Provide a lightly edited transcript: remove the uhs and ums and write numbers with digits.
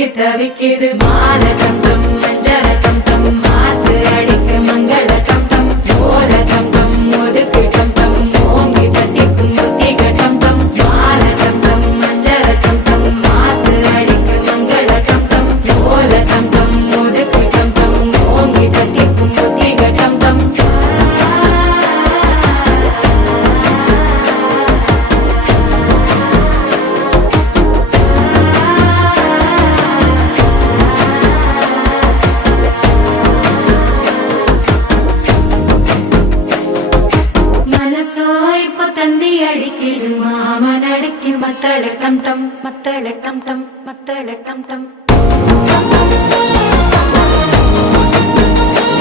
தவிக்குது மால டம் டம் மஞ்சள டம் டம் மாத்து அடிக்க மங்கள டம் டம் ஓல டம் டம் ஒதுக்கு டம் டம் ஓங்கி தட்டிக்கும் புத்திக டம் டம் மால டம் டம் மஞ்சள டம் டம் மாத்து அடிக்க மங்கள டம் டம் ஓல டம் டம் ஒதுக்கு டம் டம் ஓங்கி தட்டிக்கும் புத்திக டம் டம் தந்தி அடிக்குது மாமன் அடிக்கு மத்தள டம் டம் மத்தள டம் டம் மத்தள டம் டம்